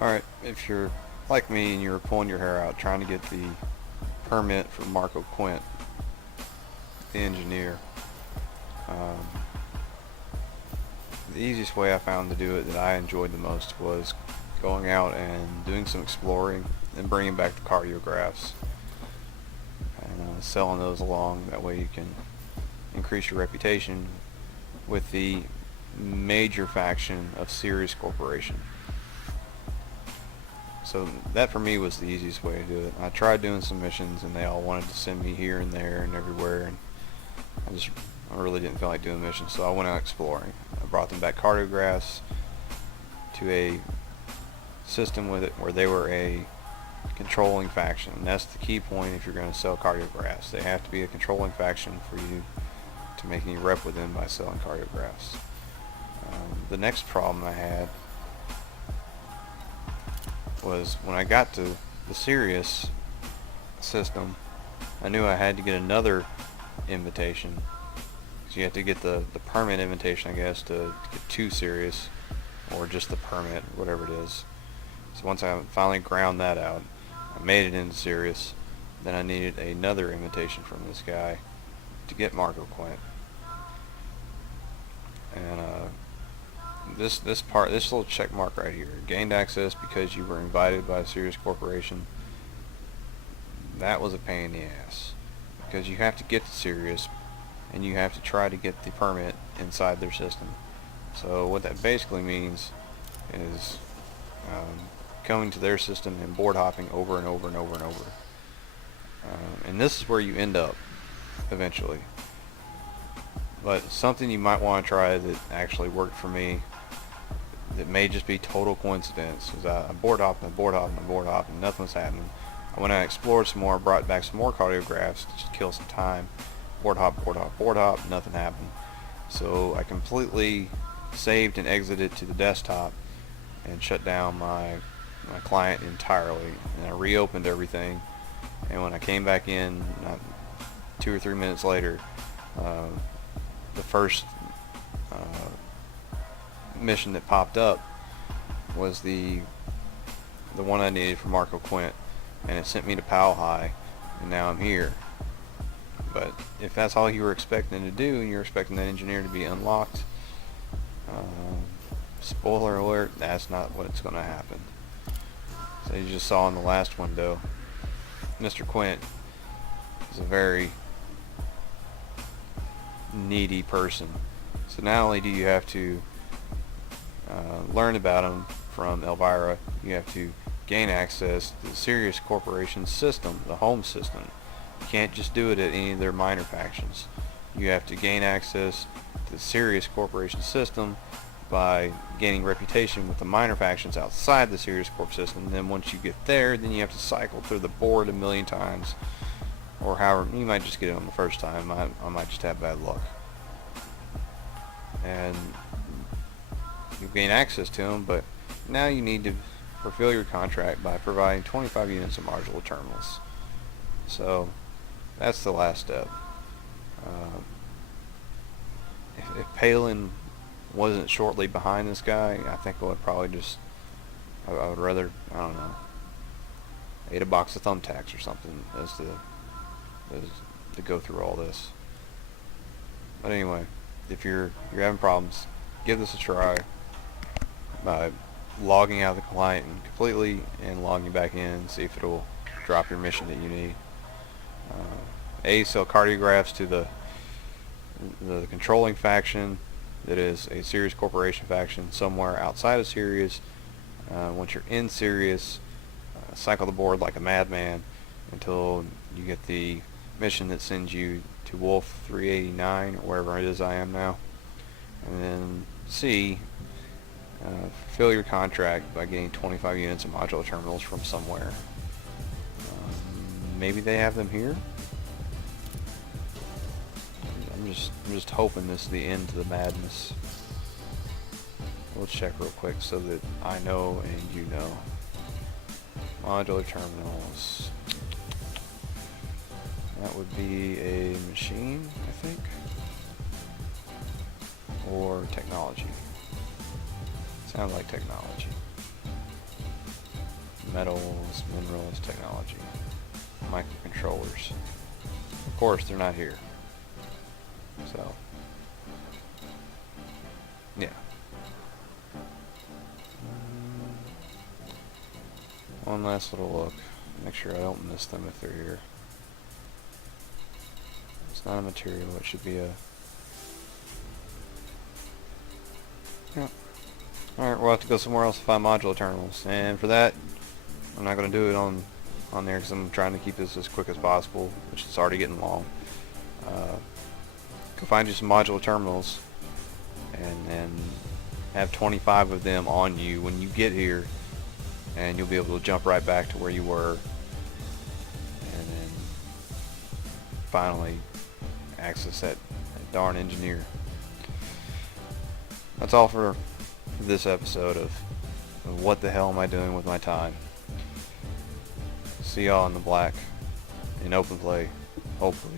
Alright, if you're like me and you're pulling your hair out trying to get the permit from Quint, the engineer, um, the easiest way I found to do it that I enjoyed the most was going out and doing some exploring and bringing back the cardiographs and selling those along. That way you can increase your reputation with the major faction of Sirius Corporation. So that for me was the easiest way to do it. I tried doing some missions and they all wanted to send me here and there and everywhere, and I really didn't feel like doing missions, so I went out exploring. I brought them back cardiographs to a system with it where they were a controlling faction, and that's the key point if you're going to sell cardiographs. They have to be a controlling faction for you to make any rep with them by selling cardiographs. The next problem I had was when I got to the Sirius system, I knew I had to get another invitation. So you have to get the permit invitation, I guess, to get to Sirius, or just the permit, whatever it is. So once I finally ground that out, I made it into Sirius. Then I needed another invitation from this guy to get Quint. And this little check mark right here, gained access because you were invited by Sirius Corporation. That was a pain in the ass, because you have to get to Sirius and you have to try to get the permit inside their system. So what that basically means is coming to their system and board hopping over and over and over and over. And this is where you end up eventually. But something you might want to try that actually worked for me, that may just be total coincidence, is I board hopped and board hopped and board hopped and nothing was happening. When I explored some more, brought back some more cardiographs to just kill some time. Board hop, board hop, board hop, nothing happened. So I completely saved and exited to the desktop and shut down my client entirely, and I reopened everything. And when I came back in, not 2 or 3 minutes later, the first mission that popped up was the one I needed for Quint, and it sent me to Powell High, and now I'm here. But if that's all you were expecting to do, and you're expecting that engineer to be unlocked, spoiler alert, that's not what's going to happen. So you just saw in the last window, Mr. Quint is a very needy person. So not only do you have to learn about him from Elvira, you have to gain access to the Sirius Corporation system, the home system. You can't just do it at any of their minor factions. You have to gain access to the Sirius Corporation system by gaining reputation with the minor factions outside the Sirius Corp system. And then once you get there, then you have to cycle through the board a million times, or however, you might just get it on the first time. I might just have bad luck. And you gain access to them, but now you need to fulfill your contract by providing 25 units of modular terminals. So that's the last step. If Palin wasn't shortly behind this guy, I think I would probably just, I would rather, I don't know, eat a box of thumbtacks or something as to go through all this. But anyway, if you're having problems, give this a try by logging out of the client completely and logging back in and see if it'll drop your mission that you need. Sell cardiographs to the controlling faction that is a Sirius Corporation faction somewhere outside of Sirius. Once you're in Sirius, cycle the board like a madman until you get the mission that sends you to Wolf 389 or wherever it is I am now, and then fulfill your contract by getting 25 units of modular terminals from somewhere. Maybe they have them here. I'm just hoping this is the end to the madness. We'll check real quick so that I know and you know. Modular terminals. That would be a machine, I think, or technology. Sounds like technology. Metals, minerals, technology, microcontrollers. Of course, they're not here. So, yeah. One last little look. Make sure I don't miss them if they're here. It's not a material, it should be a... Yeah. Alright, we'll have to go somewhere else to find modular terminals. And for that, I'm not going to do it on there because I'm trying to keep this as quick as possible, which is already getting long. Go find you some modular terminals and then have 25 of them on you when you get here, and you'll be able to jump right back to where you were, and then finally access that darn engineer. That's all for this episode of what the hell am I doing with my time. See y'all in the black in open play, hopefully.